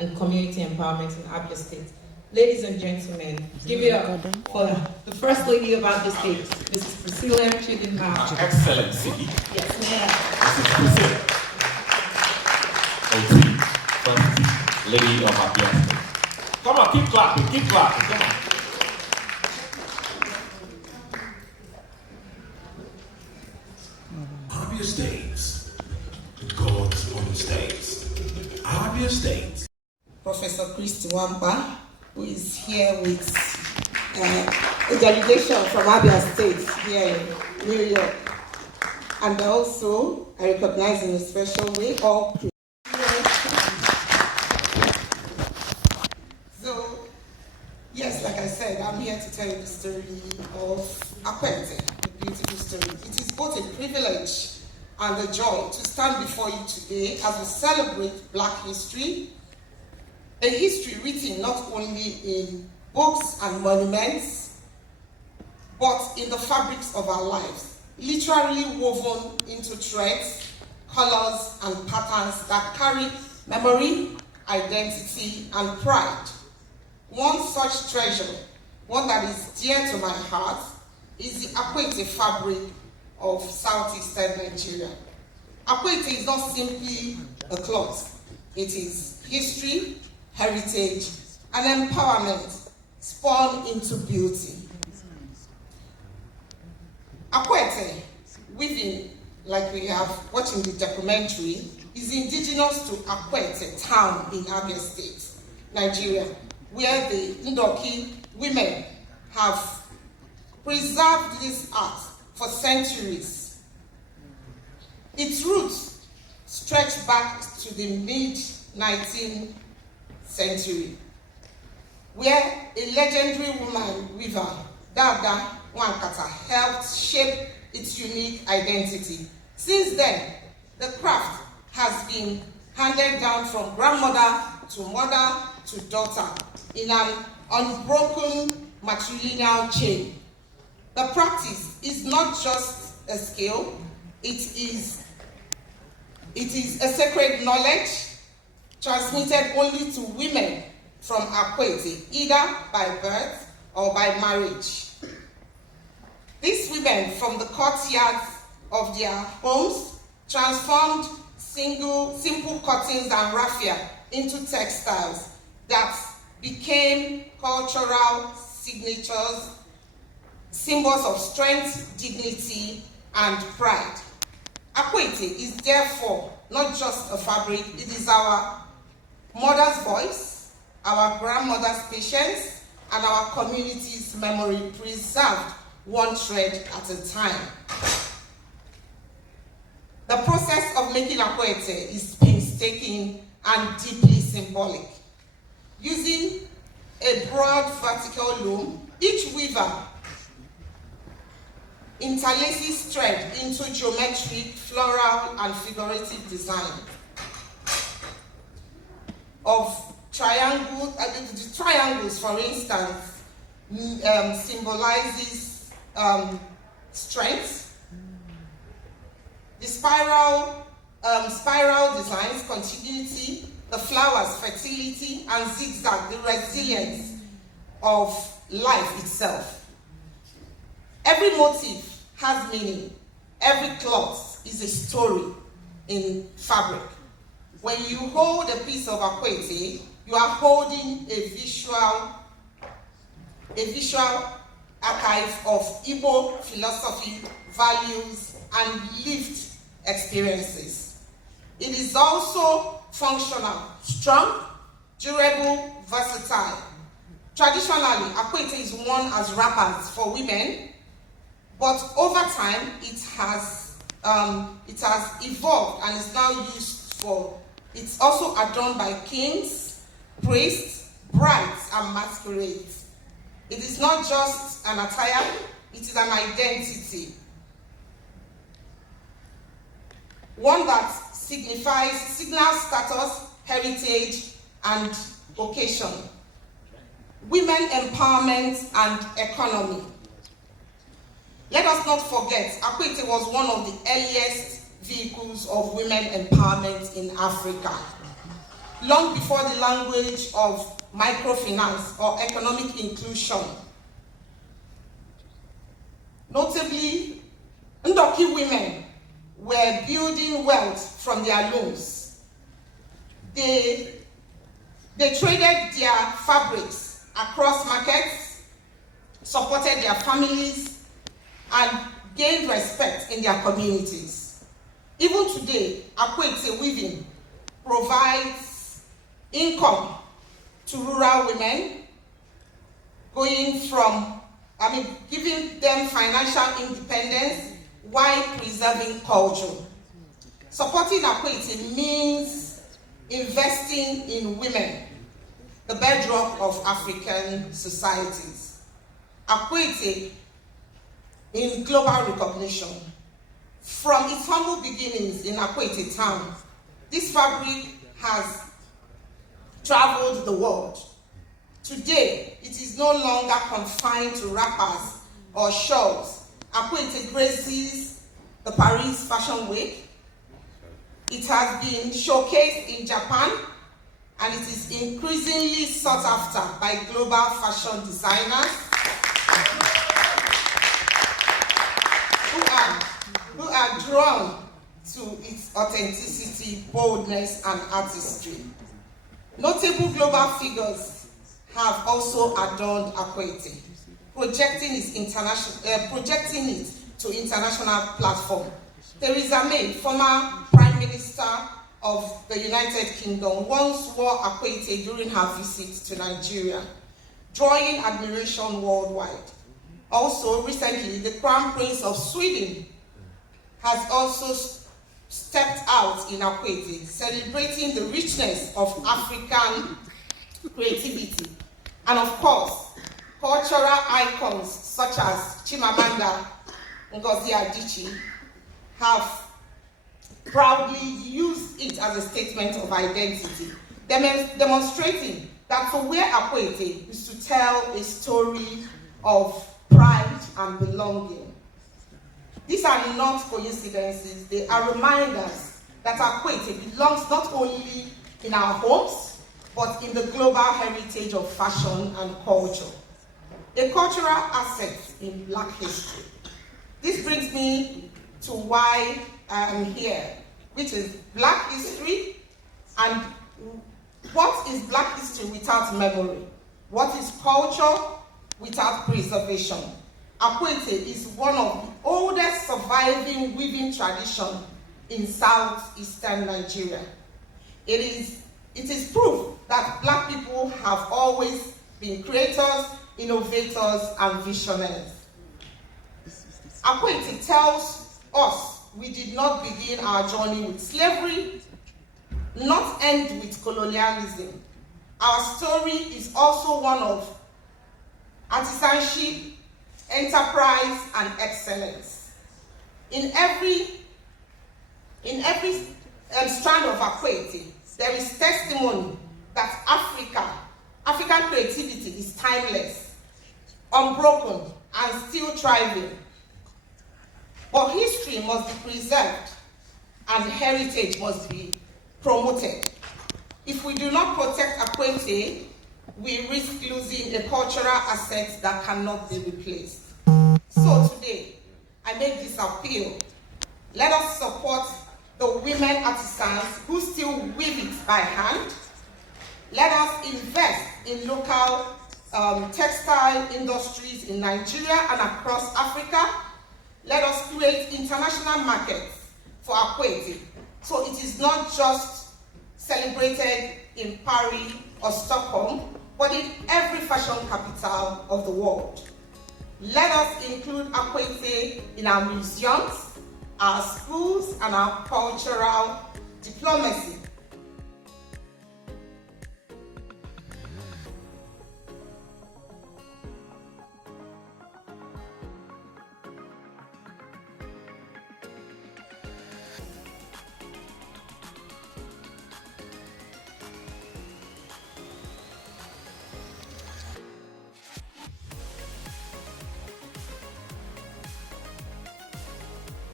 and community empowerment in Abia State. Ladies and gentlemen, give it up for the First Lady of Abia State, Mrs. Priscilla Chidinma Otti. Her Excellency. Yes, ma'am. Mrs. Priscilla Otti, First Lady of Abia State. Come on, keep clapping, come on. Abia State, God's own state. Abia State. Professor Christy Wamba, who is here with a delegation from Abia State here in New York. And also, I recognize in a special way all. So, yes, like I said, I'm here to tell you the story of Akwete, a beautiful story. It is both a privilege and a joy to stand before you today as we celebrate Black history, a history written not only in books and monuments, but in the fabrics of our lives, literally woven into threads, colors, and patterns that carry memory, identity, and pride. One such treasure, one that is dear to my heart, is the Akwete fabric of southeastern Nigeria. Akwete is not simply a cloth. It is history, heritage, and empowerment spun into beauty. Akwete, weaving like we have watching the documentary, is indigenous to Akwete town in Abia State, Nigeria, where the Ndoki women have preserved this art for centuries. Its roots stretch back to the mid-19th century, where a legendary woman weaver, Dada Wankata, helped shape its unique identity. Since then, the craft has been handed down from grandmother to mother to daughter in an unbroken matrilineal chain. The practice is not just a skill, it is a sacred knowledge transmitted only to women from Akwete, either by birth or by marriage. These women from the courtyards of their homes transformed simple cuttings and raffia into textiles that became cultural signatures, symbols of strength, dignity, and pride. Akwete is therefore not just a fabric, it is our mother's voice, our grandmother's patience, and our community's memory preserved one thread at a time. The process of making Akwete is painstaking and deeply symbolic. Using a broad vertical loom, each weaver interlaces thread into geometric, floral, and figurative design of triangles. The triangles, for instance, symbolizes strength. The spiral designs, continuity. The flowers, fertility, and zigzag, the resilience of life itself. Every motif has meaning. Every cloth is a story in fabric. When you hold a piece of Akwete, you are holding a visual archive of Igbo philosophy, values, and lived experiences. It is also functional, strong, durable, versatile. Traditionally, Akwete is worn as wrappers for women, but over time it has evolved and is now used for. It's also adorned by kings, priests, brides, and masquerades. It is not just an attire; it is an identity. One that signals status, heritage, and occasion. Women empowerment and economy. Let us not forget, Akwete was one of the earliest vehicles of women empowerment in Africa. long before the language of microfinance or economic inclusion. Notably, Ndoki women were building wealth from their loans. They traded their fabrics across markets, supported their families, and gained respect in their communities. Even today, Akwete weaving provides income to rural women, giving them financial independence while preserving culture. Supporting Akwete means investing in women, the bedrock of African societies. Akwete in global recognition. From its humble beginnings in Akwete town, this fabric has traveled the world. Today, it is no longer confined to wrappers or shawls. Akwete graces the Paris Fashion Week. It has been showcased in Japan, and it is increasingly sought after by global fashion designers who are drawn to its authenticity, boldness, and artistry. Notable global figures have also adorned Akwete, projecting it to international platform. Theresa May, former Prime Minister of the United Kingdom, once wore Akwete during her visit to Nigeria, drawing admiration worldwide. Also, recently, the Crown Prince of Sweden has also stepped out in Akwete, celebrating the richness of African creativity. And of course, cultural icons such as Chimamanda Ngozi Adichie have proudly used it as a statement of identity, demonstrating that to wear Akwete is to tell a story of pride and belonging. These are not coincidences, they are reminders that Akwete belongs not only in our homes, but in the global heritage of fashion and culture. A cultural asset in Black history. This brings me to why I am here, which is Black history, and what is Black history without memory? What is culture without preservation? Akwete is one of the oldest surviving weaving traditions in southeastern Nigeria. It is proof that Black people have always been creators, innovators, and visionaries. Akwete tells us we did not begin our journey with slavery, not end with colonialism. Our story is also one of artisanship, enterprise, and excellence. In every strand of Akwete, there is testimony that African creativity is timeless, unbroken, and still thriving. But history must be preserved and heritage must be promoted. If we do not protect Akwete, we risk losing a cultural asset that cannot be replaced. So today, I make this appeal. Let us support the women artisans who still weave it by hand. Let us invest in local textile industries in Nigeria and across Africa. Let us create international markets for Akwete, so it is not just celebrated in Paris or Stockholm, but in every fashion capital of the world. Let us include Akwete in our museums, our schools, and our cultural diplomacy